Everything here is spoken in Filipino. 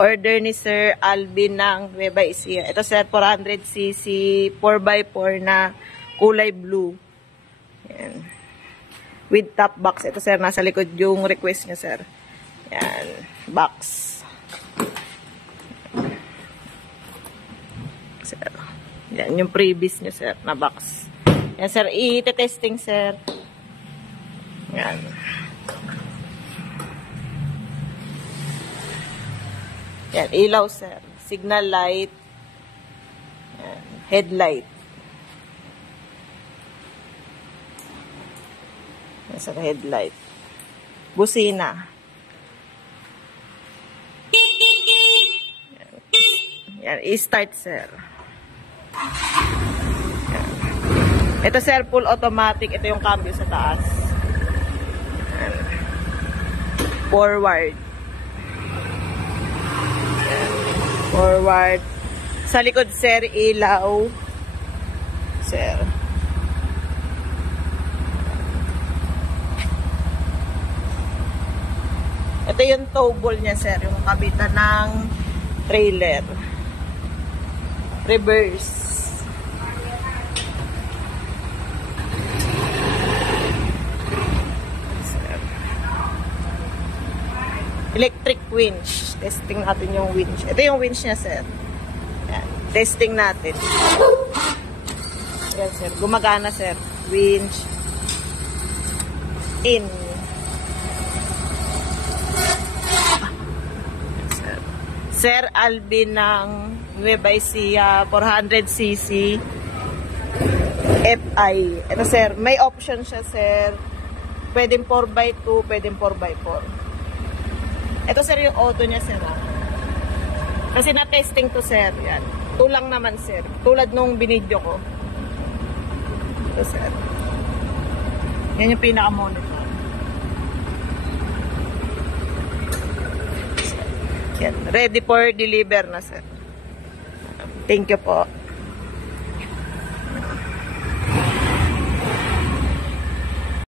Order ni Sir Alvin ng Nueva Ecija. Ito sir, 400cc 4x4 na kulay blue. Yan. With top box. Ito sir, nasa likod yung request niya sir. Yan. Box. Sir. Yan yung previous niya sir na box. Yan sir, i-testing sir. Yan. Yan, ilaw sir. Signal light. Yan. Headlight. Yan sir, headlight. Busina. Yan, i-start sir. Yan. Ito sir, full automatic. Ito yung cambio sa taas. Yan. Forward. Forward. Sa likod, sir, ilaw. Sir. Ito yung tow ball niya, sir. Yung kabitan ng trailer. Reverse. Sir. Electric winch. Testing natin yung winch. Ito yung winch niya, sir. Yan. Testing natin. Yan, sir. Gumagana, sir. Winch. In. Sir. Sir Alvin ng Nueva Ecija 400cc FI. Ito, sir. May option siya, sir. Pwedeng 4x2, pwedeng 4x4. Ito sir yung auto niya sir. Kasi na-testing to sir. Yan. Tulang naman sir. Tulad nung binidyo ko. Ito sir. Yan yung pinaka-monitor. Yan. Ready for deliver na sir. Thank you po.